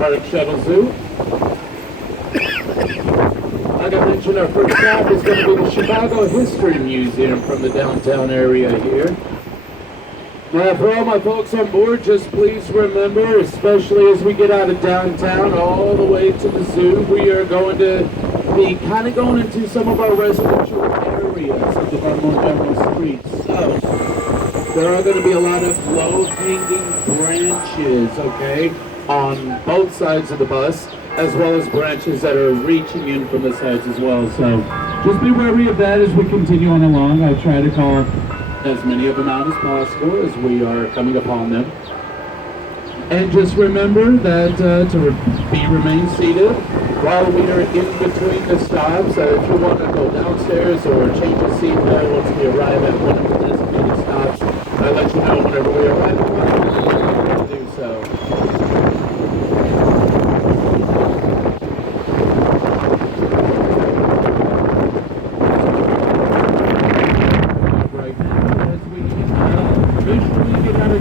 Park Shuttle Zoo. Like I mentioned, our first stop is going to be the Chicago History Museum from the downtown area here. Now, for all my folks on board, just please remember, especially as we get out of downtown all the way to the zoo, we are going to be kind of going into some of our residential areas of our Montgomery streets. So, there are going to be a lot of low-hanging branches, okay, on both sides of the bus, as well as branches that are reaching in from the sides as well. So, just be wary of that as we continue on along. I try to call as many of them out as possible as we are coming upon them. And just remember that to remain seated while we are in between the stops. If you want to go downstairs or change a seat there once we arrive at one of the designated stops, I'll let you know whenever we arrive at one to do so.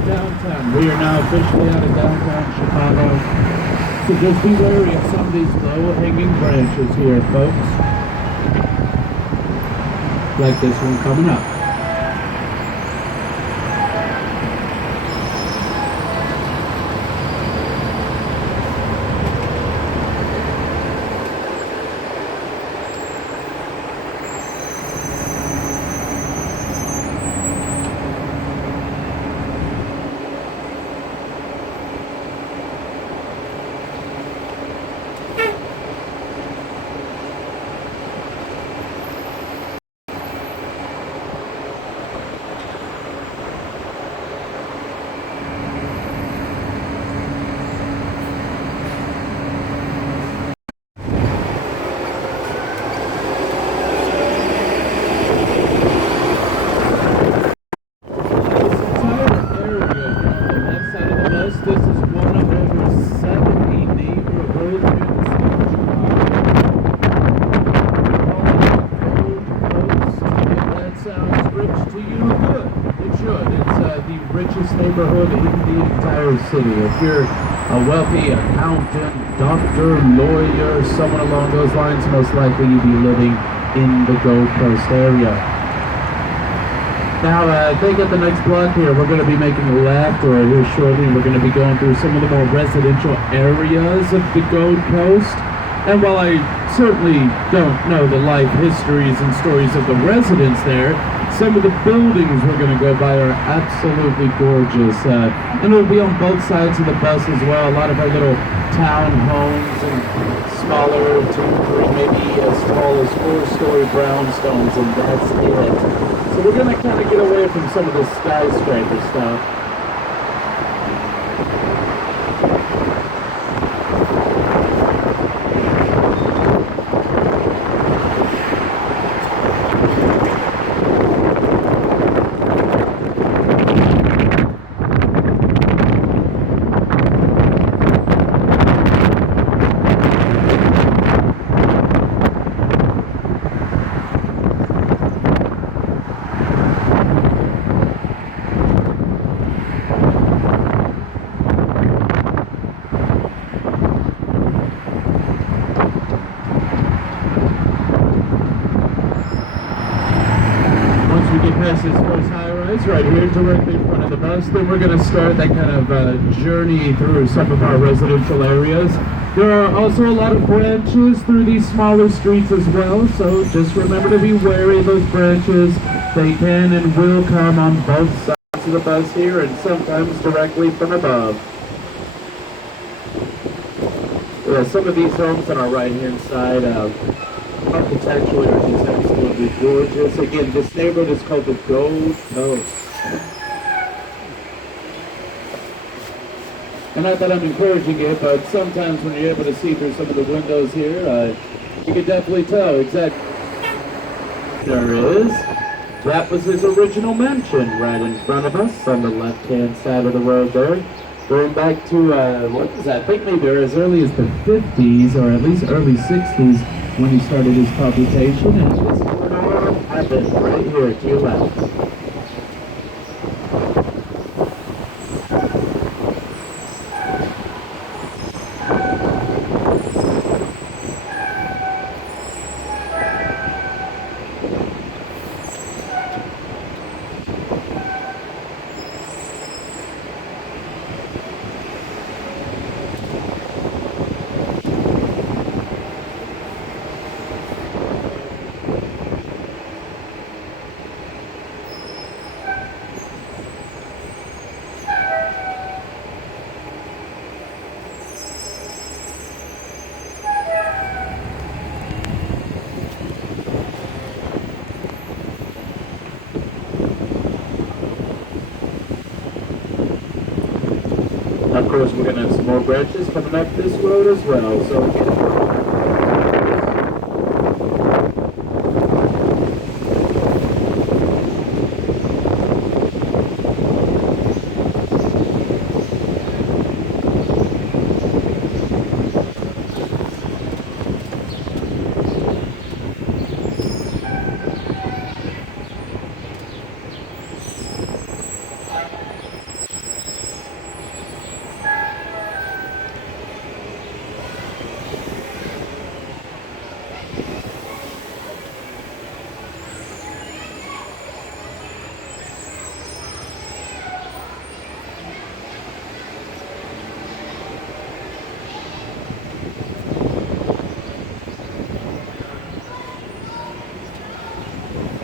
Downtown. We are now officially out of downtown Chicago. So just be wary of some of these low-hanging branches here, folks. Like this one coming up. Neighborhood in the entire city. If you're a wealthy accountant, doctor, lawyer, someone along those lines, most likely you'll be living in the Gold Coast area. Now, I think at the next block here, we're going to be making a left, or here shortly, we're going to be going through some of the more residential areas of the Gold Coast. And while I certainly don't know the life histories and stories of the residents there, some of the buildings we're going to go by are absolutely gorgeous. And it'll be on both sides of the bus as well. A lot of our little town homes and smaller, 2, 3, maybe as tall as 4-story brownstones, and that's it. So we're going to kind of get away from some of the skyscraper stuff. Past this first high-rise right here directly in front of the bus, then we're going to start that kind of journey through some of our residential areas. There are also a lot of branches through these smaller streets as well, so just remember to be wary of those branches. They can and will come on both sides of the bus here, and sometimes directly from above. Some of these homes on our right-hand side, architecturally are just absolutely gorgeous. Again, this neighborhood is called the Gold Coast. And not that I'm encouraging it, but sometimes when you're able to see through some of the windows here, you can definitely tell exactly. There is. That was his original mansion right in front of us on the left-hand side of the road there. Going back to, what was that? I think maybe as early as the 50s, or at least early 60s, when he started his publication, and this is what happened right here to your left. course, we're going to have some more branches coming up this road as well. So again,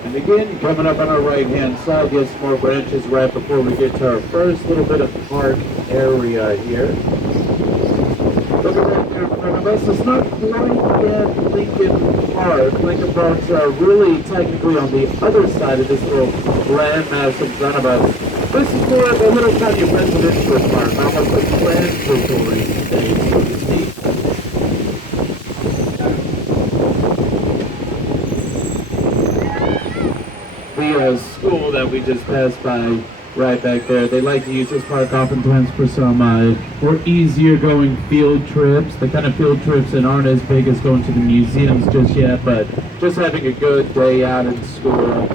and again, coming up on our right-hand side, get some more branches right before we get to our first little bit of park area here. Look right there in front of us. It's not quite yet Lincoln Park. Lincoln Park's really technically on the other side of this little landmass in front of us. This is more of a little tiny residential park, almost a transitory state, so to speak. The school that we just passed by right back there, they like to use this park oftentimes for some more easier going field trips. The kind of field trips that aren't as big as going to the museums just yet, but just having a good day out in school,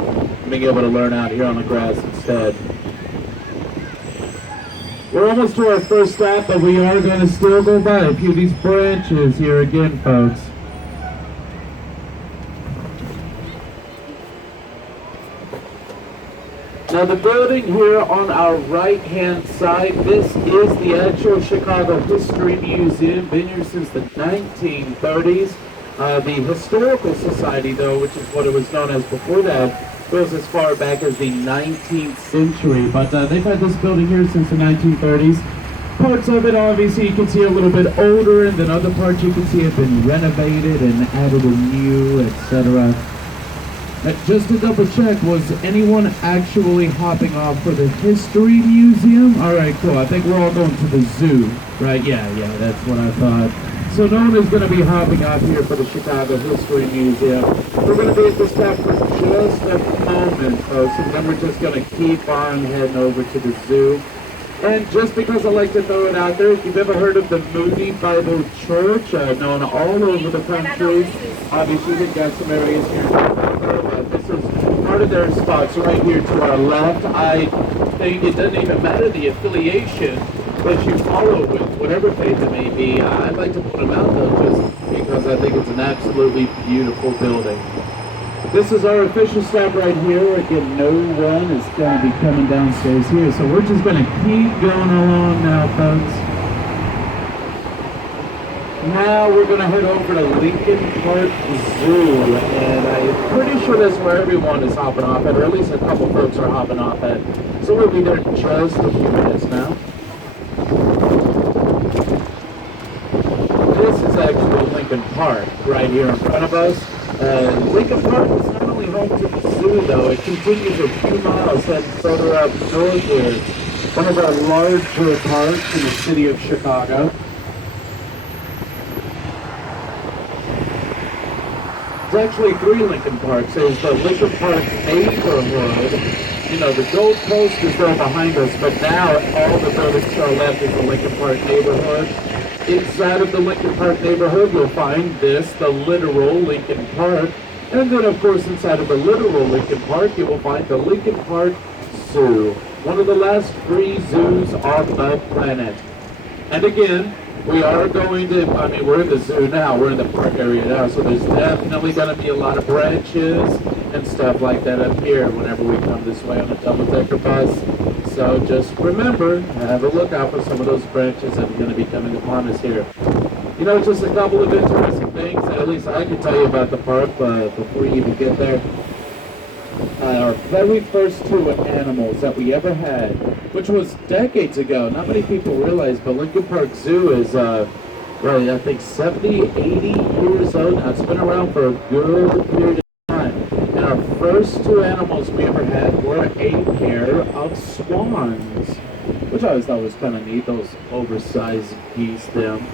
being able to learn out here on the grass instead. We're almost to our first stop, but we are going to still go by a few of these branches here again, folks. Now the building here on our right-hand side, this is the actual Chicago History Museum, been here since the 1930s. The Historical Society, though, which is what it was known as before that, goes as far back as the 19th century. But they've had this building here since the 1930s. Parts of it, obviously, you can see a little bit older, and then other parts you can see have been renovated and added anew, etc. Just to double check, was anyone actually hopping off for the History Museum? Alright, cool. I think we're all going to the zoo, right? Yeah, that's what I thought. So no one is going to be hopping off here for the Chicago History Museum. We're going to be at this stop for just a moment, folks, and then we're just going to keep on heading over to the zoo. And just because I like to throw it out there, if you've ever heard of the Moody Bible Church, known all over the country, obviously they've got some areas here in Chicago, but this is part of their spots right here to our left. I think it doesn't even matter the affiliation that you follow with, whatever faith it may be. I'd like to put them out though, just because I think it's an absolutely beautiful building. This is our official stop right here. Again, no one is going to be coming downstairs here, so we're just going to keep going along now, folks. Now we're going to head over to Lincoln Park Zoo, and I'm pretty sure that's where everyone is hopping off at, or at least a couple folks are hopping off at. So we'll be there in just a few minutes now. This is actually Lincoln Park right here in front of us. Lincoln Park is not only home to the zoo, though. It continues a few miles heading further up north here. One of our larger parks in the city of Chicago. There's actually 3 Lincoln Parks. There's the Lincoln Park neighborhood. You know, the Gold Coast is there behind us, but now all the buildings to our left is the Lincoln Park neighborhood. Inside of the Lincoln Park neighborhood, you'll find this, the literal Lincoln Park. And then, of course, inside of the literal Lincoln Park, you will find the Lincoln Park Zoo, one of the last free zoos on the planet. And again, we are going to, we're in the zoo now, we're in the park area now, so there's definitely going to be a lot of branches and stuff like that up here whenever we come this way on a double-decker bus. So just remember, have a look out for some of those branches that are going to be coming upon us here. You know, just a couple of interesting things that at least I can tell you about the park before you even get there. Our very first 2 animals that we ever had, which was decades ago. Not many people realize, but Lincoln Park Zoo is, really, I think 70, 80 years old now. It's been around for a good period of time. And our first 2 animals we ever had were a pair of swans. which I always thought was kind of neat, those oversized geese them.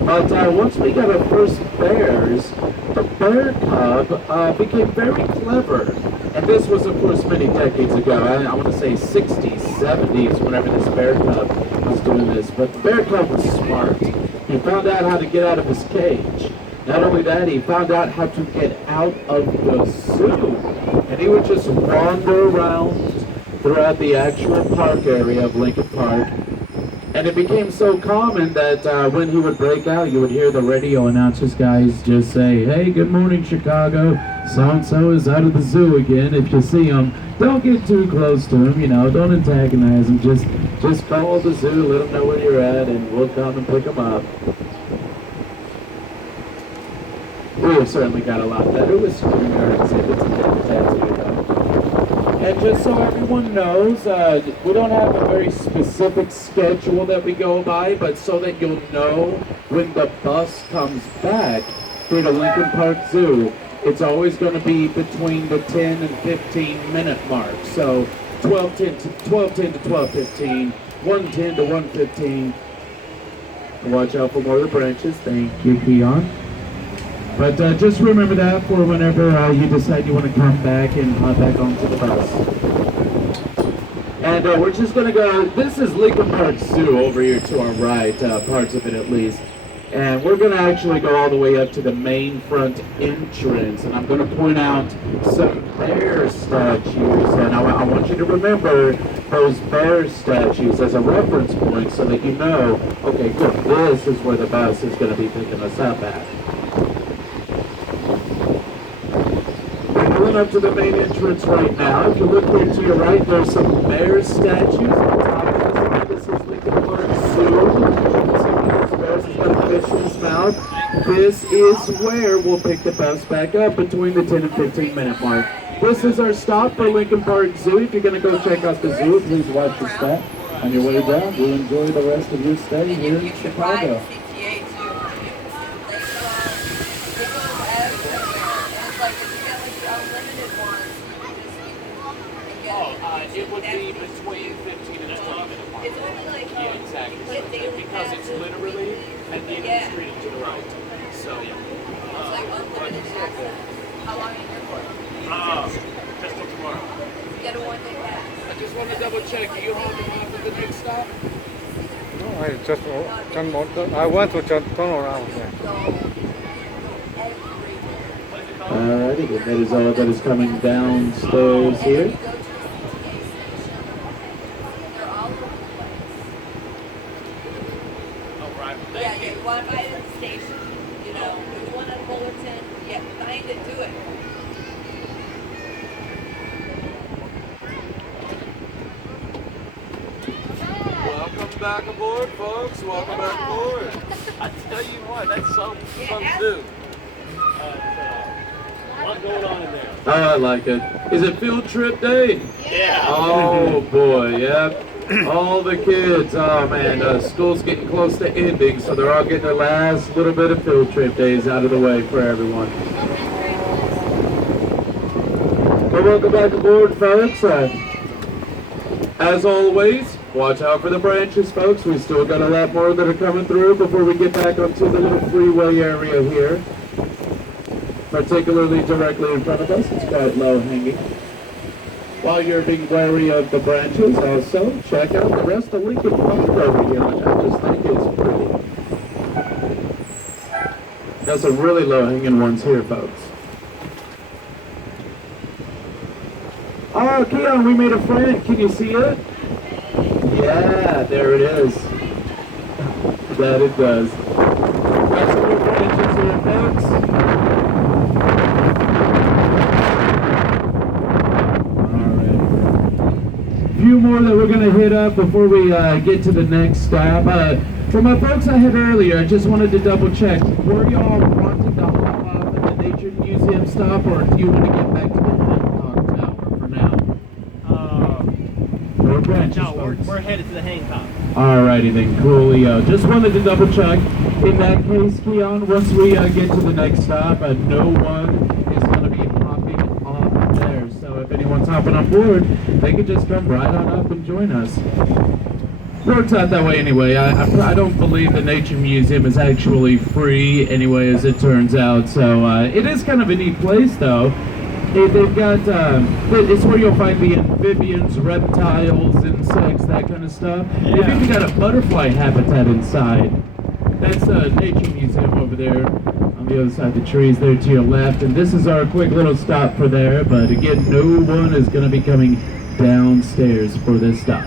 But once we got our first bears, the bear cub became very clever. And this was, of course, many decades ago. I want to say 60s, 70s, whenever this bear cub was doing this. But the bear cub was smart. He found out how to get out of his cage. Not only that, he found out how to get out of the zoo. And he would just wander around throughout the actual park area of Lincoln Park. And it became so common that when he would break out, you would hear the radio announcers guys just say, "Hey, good morning, Chicago. So-and-so is out of the zoo again. If you see him, don't get too close to him, don't antagonize him. Just call the zoo, let them know where you're at, and we'll come and pick him up." We have certainly got a lot better with StreamYard exhibits and habitats. And just so everyone knows, we don't have a very specific schedule that we go by, but so that you'll know when the bus comes back here to Lincoln Park Zoo, it's always going to be between the 10 and 15 minute mark. So 12:10 to 12:15, 1:10 to 1:15. Watch out for more of the branches. Thank you, Keon. But just remember that for whenever you decide you want to come back and back onto the bus. And we're just going to go, this is Lincoln Park Zoo over here to our right, parts of it at least. And we're going to actually go all the way up to the main front entrance. And I'm going to point out some bear statues. And I want you to remember those bear statues as a reference point so that you know, okay, good, this is where the bus is going to be picking us up at. Pulling up to the main entrance right now. If you look here to your right, there's some bear statues. On top of this is Lincoln Park Zoo. This bear has got a fish in his mouth. This is where we'll pick the bus back up between the 10 and 15 minute mark. This is our stop for Lincoln Park Zoo. If you're going to go check out the zoo, please watch your step on your way down. We'll enjoy the rest of your stay here in Chicago. It would be between 15 and 20 minute mark. It's only like, yeah, exactly. Because it's literally at the end of the street to the right. So, yeah. It's like unlimited access. How long are you here for? Just till tomorrow. Get a one-day pass. I just want to double check. Are you holding on to the next stop? No, I just I want to turn around. Yeah. Alrighty, that is all that is coming downstairs here. Yeah, you want to buy it at the station, if you want a bulletin, find it, do it. Welcome back aboard, folks. Welcome back aboard. I tell you what, that's something new. What's going on in there? I like it. Is it field trip day? Yeah. Oh boy, yeah. All the kids, oh man, school's getting close to ending, so they're all getting their last little bit of field trip days out of the way for everyone. So welcome back aboard, folks. As always, watch out for the branches, folks. We still got a lot more that are coming through before we get back onto the little freeway area here. Particularly directly in front of us, it's quite low hanging. While you're being wary of the branches, also check out the rest of Lincoln Park over here, which I just think is pretty. There's some really low-hanging ones here, folks. Oh, Keon, we made a friend. Can you see it? Yeah, there it is. That it does. Got some more branches here, folks. Few more that we're going to hit up before we get to the next stop. For my folks I had earlier, I just wanted to double check. Were y'all wanting to hop off at the Nature Museum stop, or do you want to get back to the Hancock Tower for now? We're headed to the Hancock. Alrighty then, coolio. Just wanted to double check. In that case, Keon, once we get to the next stop, no one is going to be hopping off there. So if anyone's hopping on board, they could just come right on up and join us. Works out that way anyway. I don't believe the Nature Museum is actually free anyway, as it turns out. So it is kind of a neat place, though. They've got, it's where you'll find the amphibians, reptiles, insects, that kind of stuff. Yeah. They've even got a butterfly habitat inside. That's the Nature Museum over there on the other side of the trees there to your left. And this is our quick little stop for there. But again, no one is going to be coming downstairs for this stop.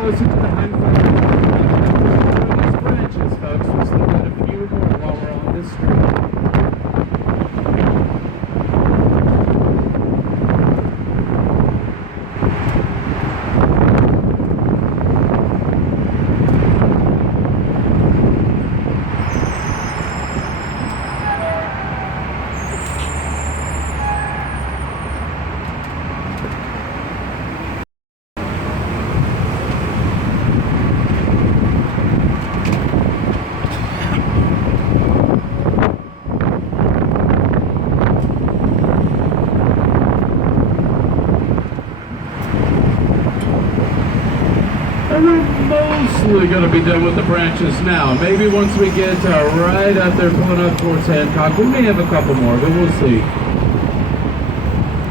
closer to the high these branches, folks. We still got a few more while we're on this street. Mostly going to be done with the branches now. Maybe once we get right up there pulling up towards Hancock, we may have a couple more, but we'll see.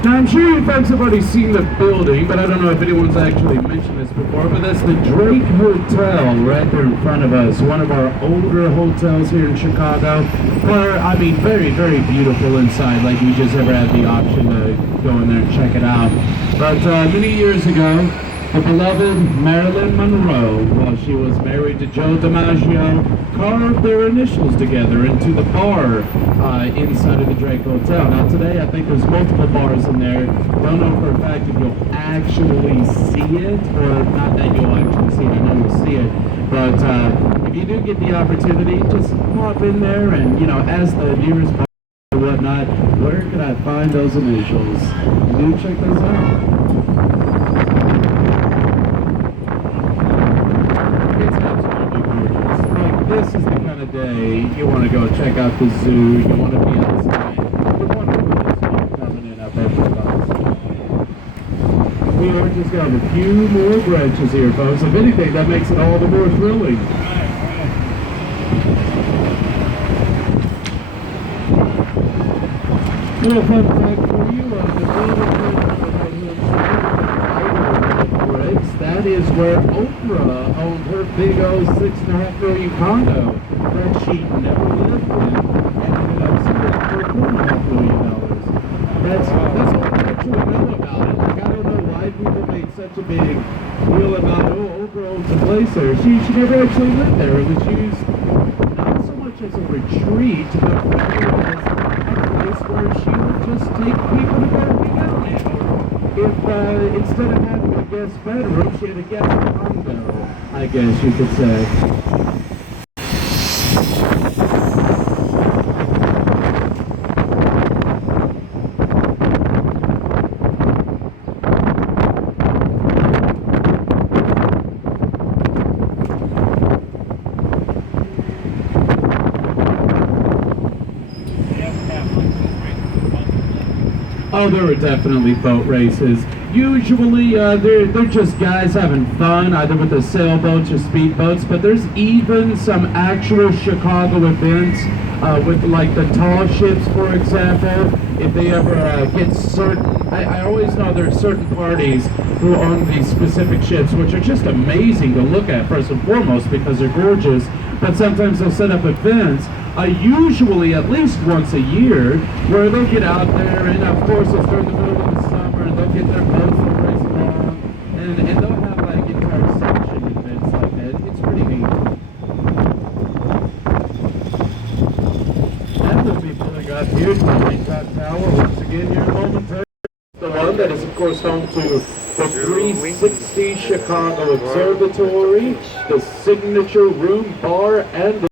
Now, I'm sure you folks have already seen the building, but I don't know if anyone's actually mentioned this before, but that's the Drake Hotel right there in front of us. One of our older hotels here in Chicago. I mean, very, very beautiful inside. Like, we just ever had the option to go in there and check it out. But many years ago, The beloved Marilyn Monroe, while she was married to Joe DiMaggio, carved their initials together into the bar inside of the Drake Hotel. Now today, I think there's multiple bars in there. Don't know for a fact if you'll actually see it, or not that you'll actually see it. I know you'll see it, but if you do get the opportunity, just pop in there and, you know, as the nearest bar or whatnot, where can I find those initials? Do check those out. It's absolutely gorgeous. Like, this is the kind of day you want to go check out the zoo, you want to be outside, you want to put this song coming in up over the We are just going to have a few more branches here, folks. If anything, that makes it all the more thrilling. Little fun fact for you, the Briggs, that is where Oprah owned her big old $6.5 million condo that she never lived in and ended up selling for $4.5 million. That's all I actually know about it. Like, I don't know why people made such a big deal about, oh, Oprah owns a place there. She never actually lived there. It was used not so much as a retreat, but rather as where she would just take people to go hang out. If instead of having a guest bedroom, she had a guest condo, I guess you could say. Oh, there were definitely boat races. Usually, they're just guys having fun, either with the sailboats or speedboats, but there's even some actual Chicago events with, like, the tall ships, for example. If they ever get certain, I always know there are certain parties who own these specific ships, which are just amazing to look at, first and foremost, because they're gorgeous, but sometimes they'll set up events usually at least once a year, where they'll get out there, and of course it's during the middle of the summer, and they'll get their boats and race along, and they'll have like entire section events like that. It's pretty neat. And we'll be pulling up here to the Hilltop Tower once again here momentarily. The one that is of course home to the 360 Chicago Observatory, the signature room, bar, and